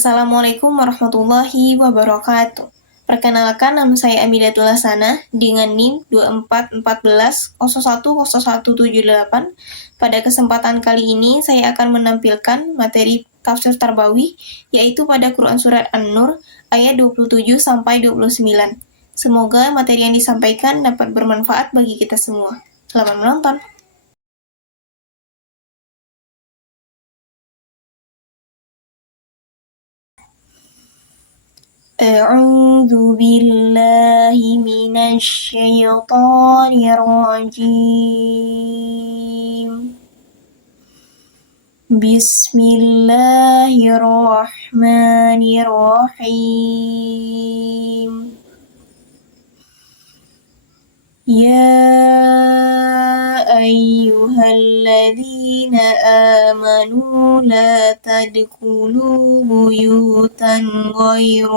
Assalamualaikum warahmatullahi wabarakatuh. Perkenalkan, nama saya Amidatul Hasanah dengan NIM 2414010178. Pada kesempatan kali ini saya akan menampilkan materi tafsir tarbawih, yaitu pada Quran Surat An-Nur ayat 27 sampai 29. Semoga materi yang disampaikan dapat bermanfaat bagi kita semua. Selamat menonton. أعوذ بالله من الشيطان الرجيم بسم الله الرحمن الرحيم يا أيها الذين آمنوا لا تدخلوا بيوتا غير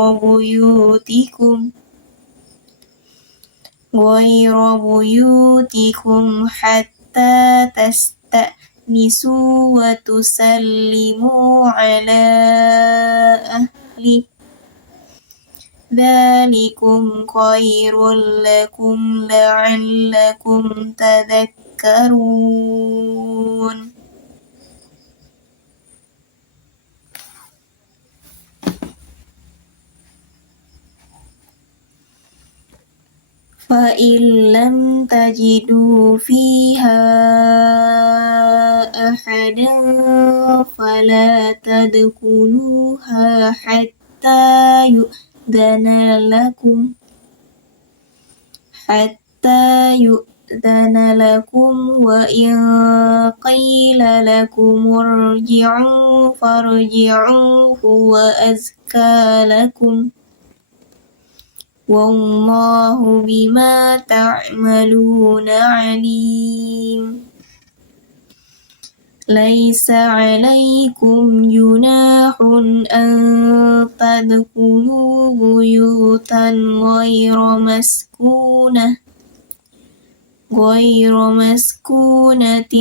بيوتكم حتى تستأنسوا وتسلموا على أهله ذلكم خير لكم لعلكم تذكرون فإن لم تجدوا فيها أحدا فلا تدخلوها حتى يؤذن لكم وإن قيل لكم ارجعوا فارجعوا هو أزكى لكم والله بما تعملون عليم ليس عليكم جناح أن تدخلوا بيوتا غير مسكونة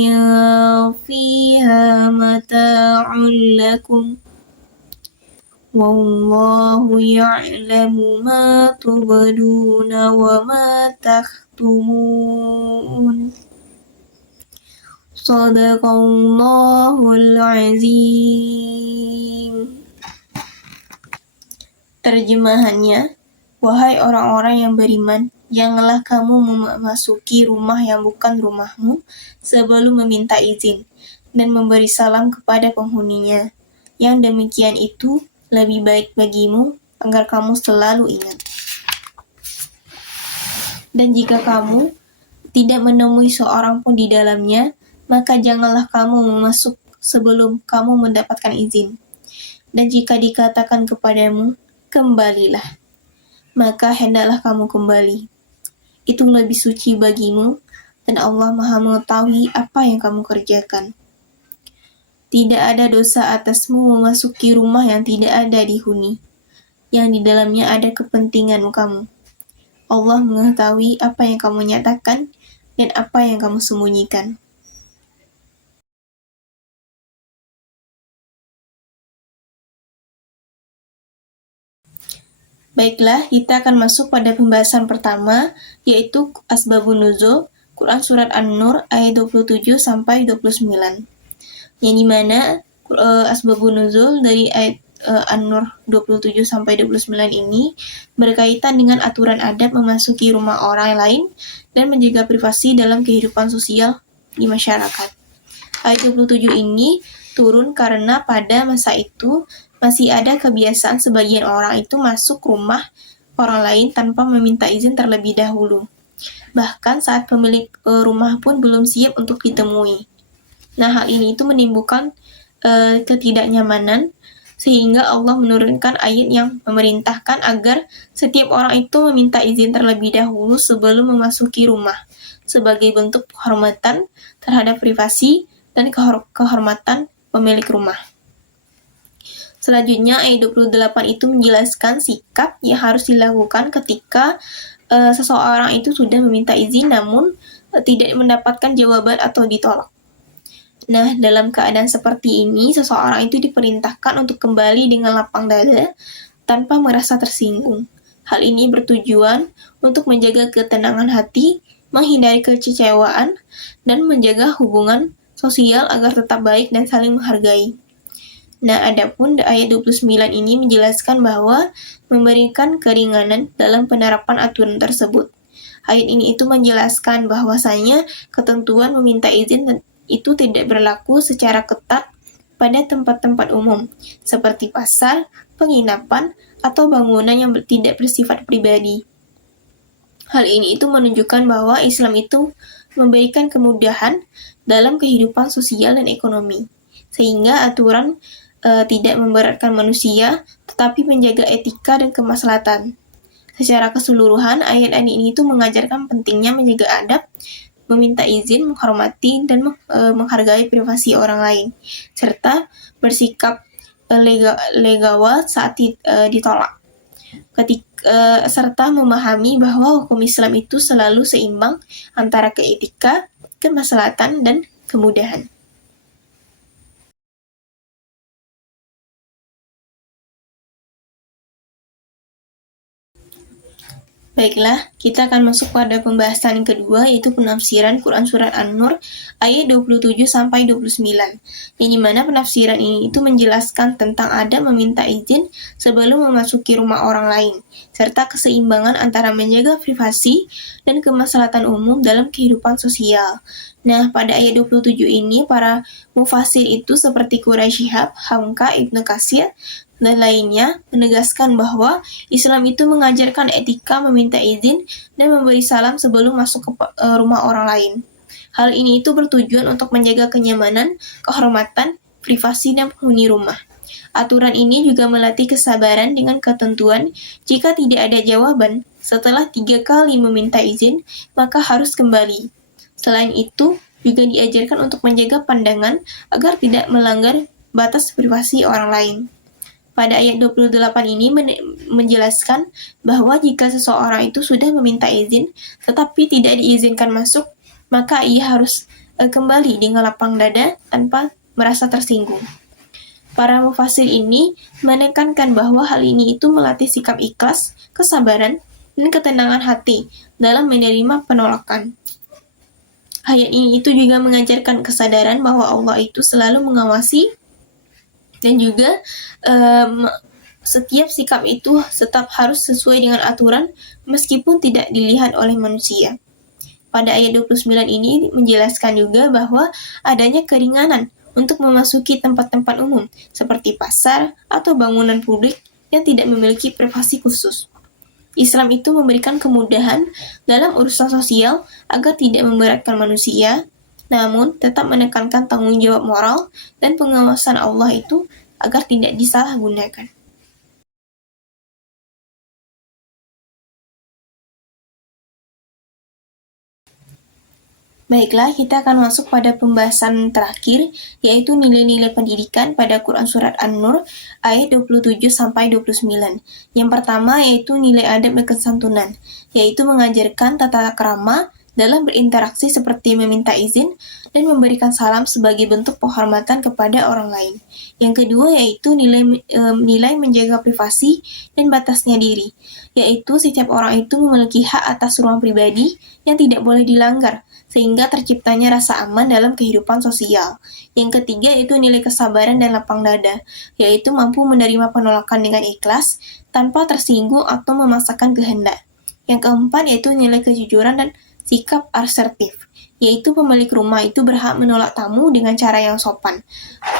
فيها متاع لكم والله يعلم ما تبدون وما تكتمون Sadaqallahul Azim. Terjemahannya, wahai orang-orang yang beriman, janganlah kamu memasuki rumah yang bukan rumahmu sebelum meminta izin dan memberi salam kepada penghuninya. Yang demikian itu lebih baik bagimu agar kamu selalu ingat. Dan jika kamu tidak menemui seorang pun di dalamnya, maka janganlah kamu masuk sebelum kamu mendapatkan izin. Dan jika dikatakan kepadamu, kembalilah, maka hendaklah kamu kembali. Itu lebih suci bagimu, dan Allah Maha mengetahui apa yang kamu kerjakan. Tidak ada dosa atasmu memasuki rumah yang tidak ada dihuni, yang di dalamnya ada kepentingan kamu. Allah mengetahui apa yang kamu nyatakan dan apa yang kamu sembunyikan. Baiklah, kita akan masuk pada pembahasan pertama, yaitu Asbabun Nuzul, Quran Surat An-Nur ayat 27 sampai 29. Yang dimana Asbabun Nuzul dari ayat An-Nur 27 sampai 29 ini berkaitan dengan aturan adab memasuki rumah orang lain dan menjaga privasi dalam kehidupan sosial di masyarakat. Ayat 27 ini turun karena pada masa itu masih ada kebiasaan sebagian orang itu masuk rumah orang lain tanpa meminta izin terlebih dahulu. Bahkan saat pemilik rumah pun belum siap untuk ditemui. Nah, hal ini itu menimbulkan ketidaknyamanan, sehingga Allah menurunkan ayat yang memerintahkan agar setiap orang itu meminta izin terlebih dahulu sebelum memasuki rumah, sebagai bentuk penghormatan terhadap privasi dan kehormatan pemilik rumah. Selanjutnya, ayat 28 itu menjelaskan sikap yang harus dilakukan ketika seseorang itu sudah meminta izin namun tidak mendapatkan jawaban atau ditolak. Nah, dalam keadaan seperti ini, seseorang itu diperintahkan untuk kembali dengan lapang dada tanpa merasa tersinggung. Hal ini bertujuan untuk menjaga ketenangan hati, menghindari kekecewaan, dan menjaga hubungan sosial agar tetap baik dan saling menghargai. Nah, adapun ayat 29 ini menjelaskan bahwa memberikan keringanan dalam penerapan aturan tersebut. Ayat ini itu menjelaskan bahwasanya ketentuan meminta izin itu tidak berlaku secara ketat pada tempat-tempat umum, seperti pasar, penginapan, atau bangunan yang tidak bersifat pribadi. Hal ini itu menunjukkan bahwa Islam itu memberikan kemudahan dalam kehidupan sosial dan ekonomi, sehingga aturan tidak memberatkan manusia, tetapi menjaga etika dan kemaslahatan. Secara keseluruhan, ayat-ayat ini itu mengajarkan pentingnya menjaga adab, meminta izin, menghormati, dan menghargai privasi orang lain, serta bersikap legawa saat ditolak. Serta memahami bahwa hukum Islam itu selalu seimbang antara keetika, kemaslahatan, dan kemudahan. Baiklah, kita akan masuk pada pembahasan yang kedua, yaitu penafsiran Quran Surat An-Nur ayat 27-29, yang dimana penafsiran ini itu menjelaskan tentang adab meminta izin sebelum memasuki rumah orang lain, serta keseimbangan antara menjaga privasi dan kemaslahatan umum dalam kehidupan sosial. Nah, pada ayat 27 ini, para mufasir itu seperti Quraisy Shihab, Hamka, Ibnu Katsir, dan lainnya menegaskan bahwa Islam itu mengajarkan etika meminta izin dan memberi salam sebelum masuk ke rumah orang lain. Hal ini itu bertujuan untuk menjaga kenyamanan, kehormatan, privasi dan penghuni rumah. Aturan ini juga melatih kesabaran dengan ketentuan jika tidak ada jawaban setelah 3 kali meminta izin, maka harus kembali. Selain itu, juga diajarkan untuk menjaga pandangan agar tidak melanggar batas privasi orang lain. Pada ayat 28 ini menjelaskan bahwa jika seseorang itu sudah meminta izin tetapi tidak diizinkan masuk, maka ia harus kembali dengan lapang dada tanpa merasa tersinggung. Para mufasir ini menekankan bahwa hal ini itu melatih sikap ikhlas, kesabaran, dan ketenangan hati dalam menerima penolakan. Ayat ini itu juga mengajarkan kesadaran bahwa Allah itu selalu mengawasi dan juga setiap sikap itu tetap harus sesuai dengan aturan meskipun tidak dilihat oleh manusia. Pada ayat 29 ini menjelaskan juga bahwa adanya keringanan untuk memasuki tempat-tempat umum seperti pasar atau bangunan publik yang tidak memiliki privasi khusus. Islam itu memberikan kemudahan dalam urusan sosial agar tidak memberatkan manusia, namun tetap menekankan tanggung jawab moral dan pengawasan Allah itu agar tidak disalahgunakan. Baiklah, kita akan masuk pada pembahasan terakhir, yaitu nilai-nilai pendidikan pada Quran Surat An-Nur ayat 27-29. Yang pertama yaitu nilai adab dan kesantunan, yaitu mengajarkan tata krama dalam berinteraksi seperti meminta izin dan memberikan salam sebagai bentuk penghormatan kepada orang lain. Yang kedua yaitu nilai menjaga privasi dan batasnya diri, yaitu setiap orang itu memiliki hak atas ruang pribadi yang tidak boleh dilanggar, sehingga terciptanya rasa aman dalam kehidupan sosial. Yang ketiga yaitu nilai kesabaran dan lapang dada, yaitu mampu menerima penolakan dengan ikhlas tanpa tersinggung atau memaksakan kehendak. Yang keempat yaitu nilai kejujuran dan sikap asertif, yaitu pemilik rumah itu berhak menolak tamu dengan cara yang sopan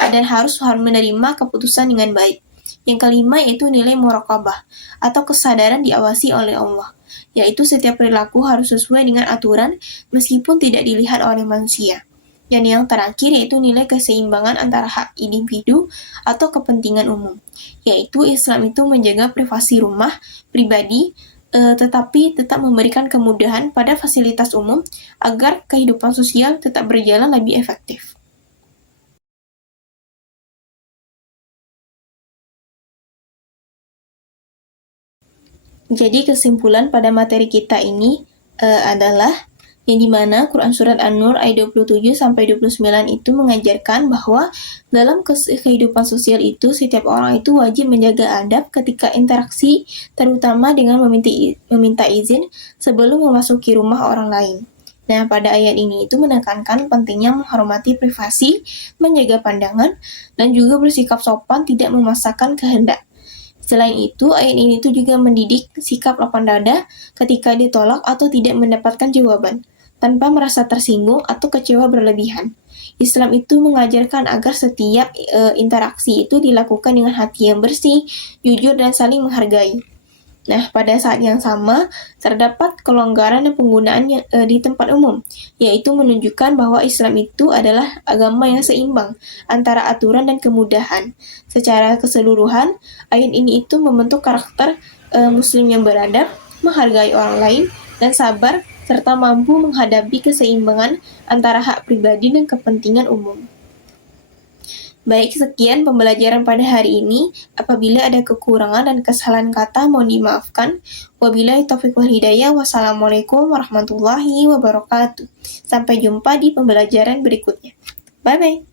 dan harus menerima keputusan dengan baik. Yang kelima yaitu nilai muraqabah atau kesadaran diawasi oleh Allah, yaitu setiap perilaku harus sesuai dengan aturan meskipun tidak dilihat oleh manusia. Dan yang terakhir yaitu nilai keseimbangan antara hak individu atau kepentingan umum, yaitu Islam itu menjaga privasi rumah pribadi tetapi tetap memberikan kemudahan pada fasilitas umum agar kehidupan sosial tetap berjalan lebih efektif. Jadi kesimpulan pada materi kita ini adalah yang dimana Quran Surat An-Nur ayat 27-29 itu mengajarkan bahwa dalam kehidupan sosial itu setiap orang itu wajib menjaga adab ketika interaksi, terutama dengan meminta izin sebelum memasuki rumah orang lain. Nah, pada ayat ini itu menekankan pentingnya menghormati privasi, menjaga pandangan, dan juga bersikap sopan tidak memaksakan kehendak. Selain itu, ayat ini tuh juga mendidik sikap lapang dada ketika ditolak atau tidak mendapatkan jawaban, tanpa merasa tersinggung atau kecewa berlebihan. Islam itu mengajarkan agar setiap interaksi itu dilakukan dengan hati yang bersih, jujur, dan saling menghargai. Nah, pada saat yang sama, terdapat kelonggaran dan penggunaannya di tempat umum, yaitu menunjukkan bahwa Islam itu adalah agama yang seimbang antara aturan dan kemudahan. Secara keseluruhan, ayat ini itu membentuk karakter Muslim yang beradab, menghargai orang lain, dan sabar, serta mampu menghadapi keseimbangan antara hak pribadi dan kepentingan umum. Baik, sekian pembelajaran pada hari ini. Apabila ada kekurangan dan kesalahan kata, mohon dimaafkan. Wabillahi taufiq wal hidayah. Wassalamualaikum warahmatullahi wabarakatuh. Sampai jumpa di pembelajaran berikutnya. Bye-bye.